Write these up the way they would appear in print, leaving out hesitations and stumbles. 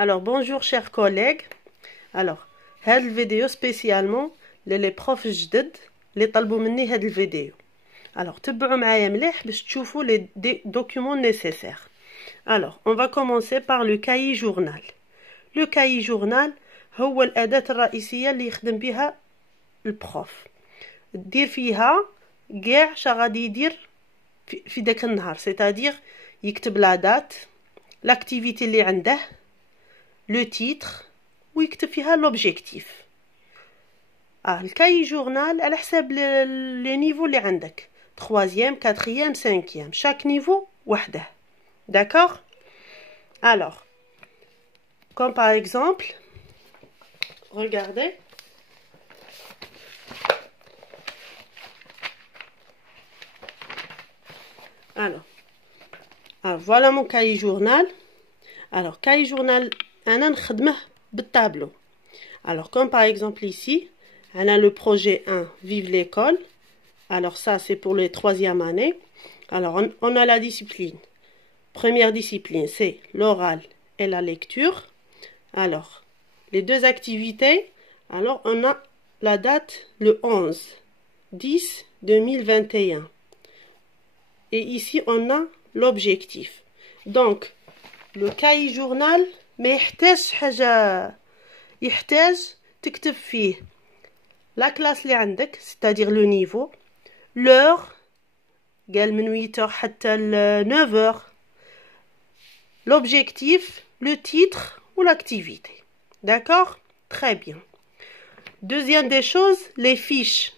Alors, bonjour chers collègues. Alors, هذا الفيديو spécialement للي بروف جدد اللي طلبوا مني هذا الفيديو. Alors, تبعوا معايا مليح باش تشوفوا les documents nécessaires. Alors, on va commencer par le cahier journal. Le cahier journal هو الأداة الرئيسية اللي يخدم بها البروف. دير فيها كاع شا غادي يدير في داك النهار، c'est-à-dire يكتب لا دات، لاكتيفيتي اللي عنده، لو تيتر، ويكتب فيها لوبجيكتيف. الكاي جورنال على حساب لي نيفو اللي عندك، 3e 4e 5e، chaque niveau وحده. D'accord? Alors, comme par exemple, regardez. Alors, voilà mon cahier journal. Alors, cahier journal, on a un tableau. Alors, comme par exemple ici, on a le projet 1, Vive l'école. Alors, ça, c'est pour les 3e année. Alors, on a la discipline. Première discipline, c'est l'oral et la lecture. Alors, les deux activités. Alors, on a la date le 11/10/2021. Et ici, on a l'objectif. Donc, le cahier journal ما يحتاج حاجة، يحتاج تكتب فيه la classe اللي عندك، c'est-à-dire le niveau، l'heure، قال من 8h حتى 9h، l'objectif, le titre ou l'activité. D'accord? Très bien. Deuxième des choses, les fiches.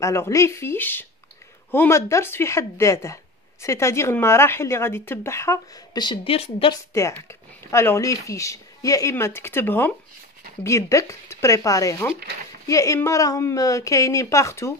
Alors, les fiches هما الدرس في حد ذاته، c'est-à-dire المراحل اللي غادي تتبعها باش دير الدرس تاعك. alors les fiches يا اما تكتبهم بيدك تبريباريهم، يا اما راهم كاينين partout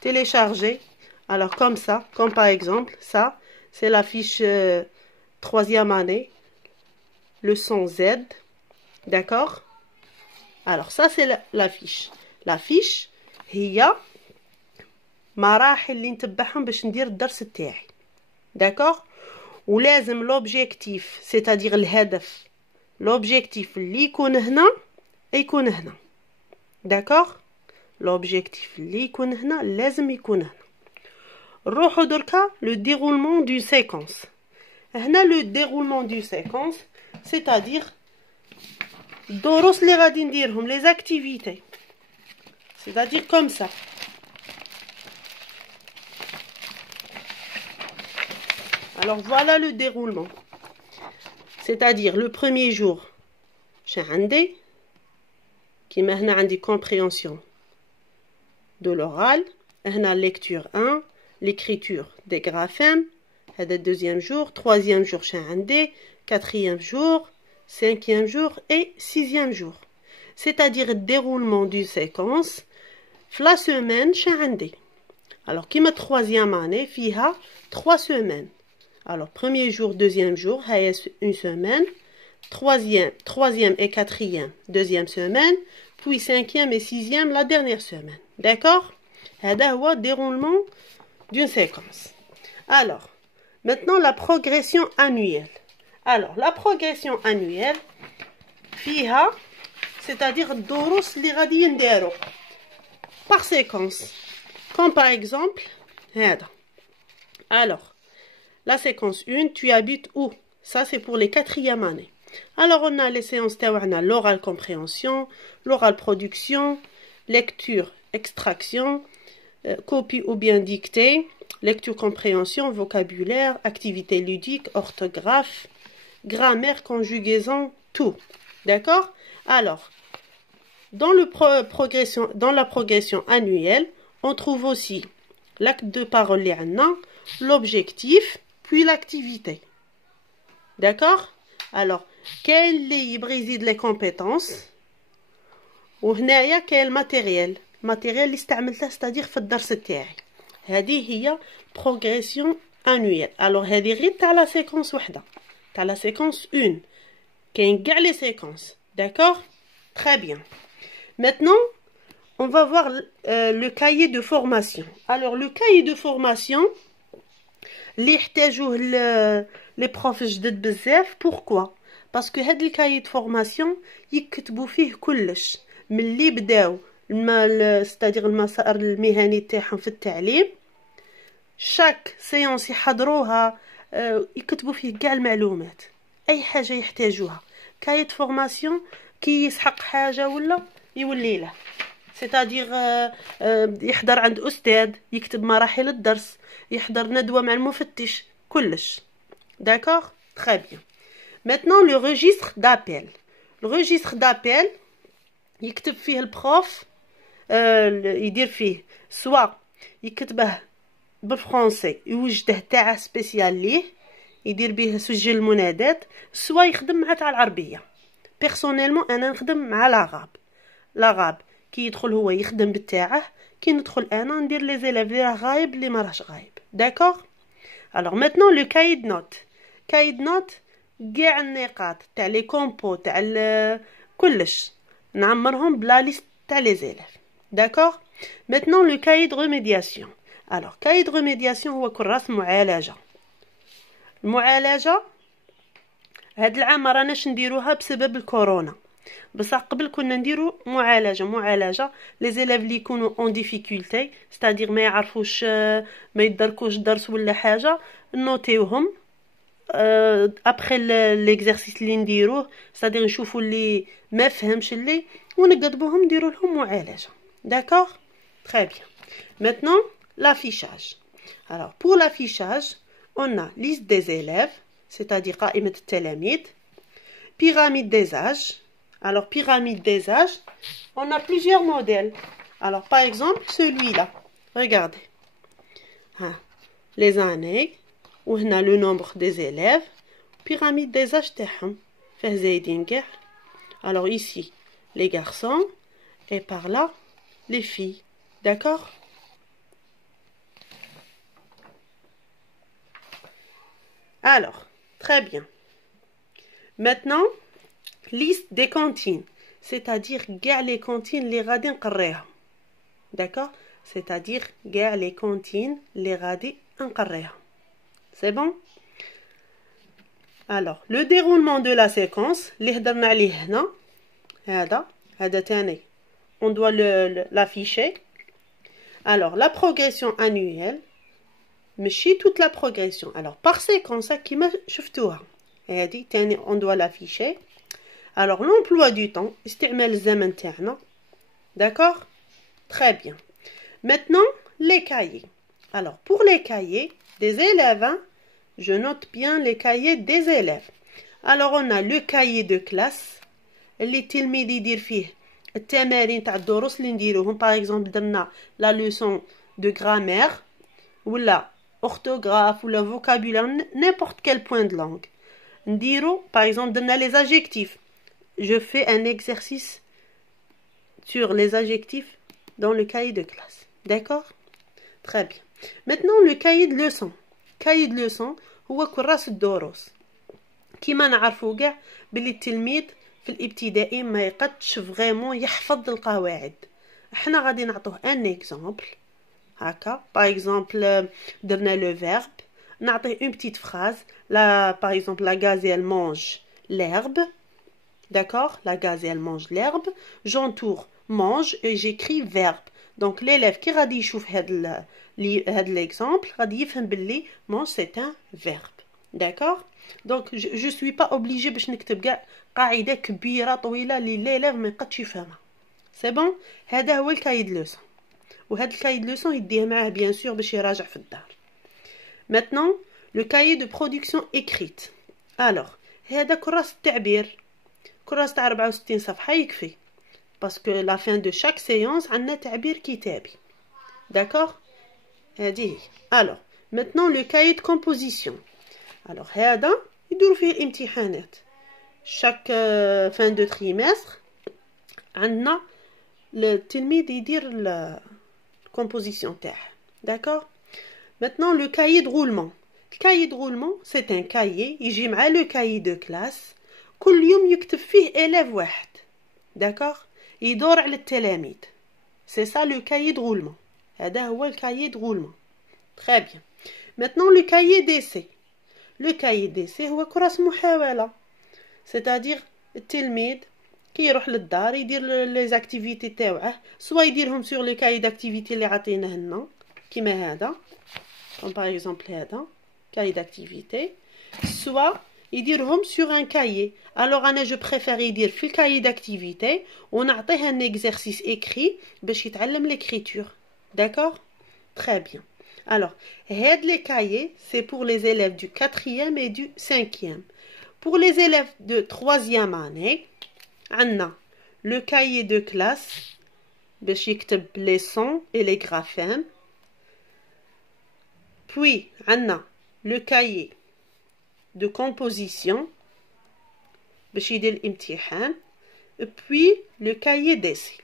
télécharger. alors comme ça, comme par exemple ça, c'est la fiche 3e année, leçon Z. d'accord? alors ça c'est la fiche. la fiche هي مراحل اللي نتبعهم باش ندير الدرس تاعي. داكوغ؟ ولازم لوبجيكتيف، c'est-à-dire الهدف، لوبجيكتيف اللي يكون هنا يكون هنا. داكوغ؟ لوبجيكتيف اللي يكون هنا لازم يكون هنا. نروحو دركا لو ديغولمون دو سيكونس. هنا لو ديغولمون دو سيكونس c'est-à-dire الدروس اللي غادي نديرهم، لي زاكتيفيتي، c'est-à-dire comme ça. Alors voilà le déroulement. C'est-à-dire le premier jour, j'ai عندي كيما هنا عندي compréhension de l'oral، هنا lecture 1, l'écriture des graphèmes. هذا deuxième jour. 3e jour j'ai عندي 4e jour, 5e jour et 6e jour. C'est-à-dire le déroulement du séquence la semaine j'ai عندي. Alors كيما 3e année فيها 3 semaines. Alors, premier jour, deuxième jour, une semaine. Troisième et 4e, deuxième semaine. Puis 5e et 6e, la dernière semaine. D'accord? C'est le déroulement d'une séquence. Alors, maintenant la progression annuelle. Alors, la progression annuelle, fiha, c'est-à-dire الدروس اللي غادي نديرو par séquence. Comme par exemple, هذا. Alors, la séquence 1, tu habites où? Ça, c'est pour les 4e années. Alors, on a les séances تاوعنا l'oral compréhension, l'oral production, lecture, extraction, copie ou bien dictée, lecture compréhension, vocabulaire, activité ludique, orthographe, grammaire, conjugaison, tout. D'accord? Alors, dans la progression annuelle, on trouve aussi l'acte de parole اللي عندنا, l'objectif, puis l'activité. D'accord? Alors, quel اللي يزيد les compétences؟ وهنايا كاين الماتيريال، الماتيريال اللي استعملته c'est-à-dire في الدرس تاعي. هذه هي progression annuelle. alors هذه غير تاع لا séquence وحده، تاع لا séquence 1. كاين كاع لي séquences. D'accord? Très bien. Maintenant, on va voir le cahier de formation. Alors, le cahier de formation, اللي يحتاجوه لي بروف جدد بزاف. pourquoi? باسكو هاد الكاي د فورماسيون يكتبوا فيه كلش من اللي بداو ستادير المسار المهني تاعهم في التعليم، شاك سيونس يحضروها، يكتبوا فيه كاع المعلومات، اي حاجه يحتاجوها. كاي د فورماسيون كي يسحق حاجه ولا يولي له، سيتادير يحضر عند استاذ يكتب مراحل الدرس، يحضر ندوه مع المفتش، كلش. داكوغ تري بيان. maintenant le registre d'appel. le registre d'appel يكتب فيه البروف، يدير فيه سوا يكتبه بالفرنسي يوجده تاعه سبيسيال ليه يدير به سجل المنادات، سوا يخدم مع تاع العربيه. بيرسونيلمون انا نخدم مع لاغاب كي يدخل هو يخدم بالتاعه، كي ندخل انا ندير لي زيليف اللي راه غايب اللي ما راهش غايب. داكوغ. الوغ ميتنون لو كاي د نوت. كاي د نوت كاع النقاط تاع لي كومبو تاع كلش نعمرهم بلا ليست تاع لي زيليف. داكوغ. ميتنون لو كاي د ريميدياسيون. الوغ كاي د ريميدياسيون هو كراس معالجه. المعالجه هاد العام ما راناش نديروها بسبب الكورونا، بصح قبل كنا نديرو معالجه لي زيليف اللي يكونوا اون ديفيكولتي، ستادير ما يعرفوش ما يدركوش درس ولا حاجه، نوتيوهم ابخي ليكزارسيس اللي نديروه، ستادير نشوفوا اللي ما فهمش اللي ونقدبوهم نديروا لهم معالجه. داكوغ تري بيان. maintenant l'affichage. alors pour l'affichage on a liste des élèves, c'est-à-dire قائمه التلاميذ، pyramide des âges. alors pyramide des âges, on a plusieurs modèles. alors par exemple celui-là, regardez, les années وهنا le nombre des élèves، pyramide des âges تاعهم فيه زايدين كاع. alors ici les garçons et par là les filles. d'accord. alors très bien. maintenant liste des cantines, c'est-à-dire كاع les cantines اللي غادي نقريهم. d'accord. c'est-à-dire كاع les cantines اللي غادي نقريهم. c'est bon. alors le déroulement de la séquence اللي هضرنا عليه هنا، هذا تاني on doit l'afficher. alors la progression annuelle ماشي toute la progression. alors par séquence كيما شفتوها هذه تاني on doit l'afficher. alors l'emploi du temps استعمال الزمن تاعنا. d'accord. très bien. maintenant les cahiers. alors pour les cahiers des élèves, je note bien les cahiers des élèves. alors on a le cahier de classe اللي التلميذ يدير فيه التمارين تاع الدروس اللي نديروهم. par exemple درنا la leçon de grammaire ولا orthographe ولا vocabulaire n'importe quel point de langue نديرو. par exemple درنا les adjectifs, je fais un exercice sur les adjectifs dans le cahier de classe. d'accord. très bien. maintenant le cahier de leçon. cahier de leçon هو كراس الدروس. كيما نعرفوا كاع بلي التلميذ في الابتدائي ما يقدش فريمون يحفظ القواعد، احنا غادي نعطوه ان اكزامبل هكا. باغ اكزومبل درنا لو فيرب، نعطيه اون بتيت فراز. لا باغ اكزومبل لا غازيل مانج l'herbe. d'accord. la gazelle mange l'herbe. j'entoure mange et j'écris verbe. donc l'élève qui غادي يشوف هاد l'exemple غادي يفهم باللي mange c'est un verbe. d'accord. donc je suis pas obligé باش نكتب كاع قاعده كبيره طويله اللي l'élève ما يقدش يفهمها. سي بون. هذا هو الكاي د لوسون، وهذا الكاي د لوسون يديه معاه بيان سور باش يراجع في الدار. maintenant le cahier de production écrite. alors هذا كراس التعبير، كراس تاع 64 صفحه يكفي باسكو لا فين دو شاك سيونس عندنا تعبير كتابي. d'accord. هذه. alors maintenant le cahier de composition. alors هذا يدور فيه الامتحانات chaque fin de trimestre عندنا التلميذ يدير الكومبوزيسيون تاعه. d'accord. maintenant le cahier de roulement. le cahier de roulement c'est un cahier يجي مع le cahier de classe، كل يوم يكتب فيه élève واحد. d'accord. يدور على التلاميذ. c'est ça le cahier de roulement. هذا هو الكايي de roulement. très bien. maintenant le cahier d'essai. le cahier d'essai هو كراس محاولة، c'est-à-dire التلميذ كي يروح للدار يدير لي زاكتيفيتي تاوعه سوا يديرهم سور لو كاي داكتيفيتي اللي عطيناه لنا كيما هذا comme par exemple هذا كاي داكتيفيتي سوا يديرهم سور ان كايي alors انا جو بريفير يدير في الكايي داكتيفيتي ونعطيه ان اكزرسيس écrit باش يتعلم l'écriture d'accord très bien alors هاد les cahiers c'est pour les élèves du 4e et du 5e pour les élèves de 3e année عندنا le cahier de classe باش يكتب les sons et les graphèmes puis عندنا le cahier de composition باش يدير الامتحان puis le cahier d'essai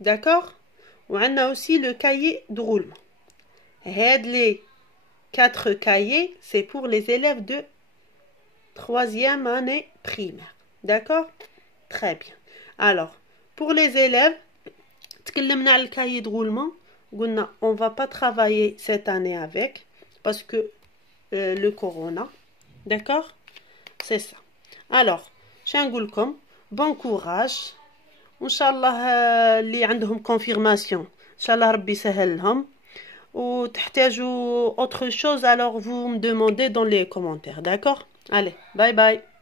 d'accord وعندنا aussi le cahier de roulement هاد les 4 cahiers c'est pour les élèves de 3e année primaire d'accord très bien alors pour les élèves تكلمنا على الكايي de roulement قلنا on va pas travailler cette année avec parce que le corona d'accord c'est ça alors شنقولكم bon courage وان شاء الله اللي عندهم confirmation ان شاء الله ربي يسهل لهم وتحتاجوا autre chose alors vous me demandez dans les commentaires d'accord allez bye bye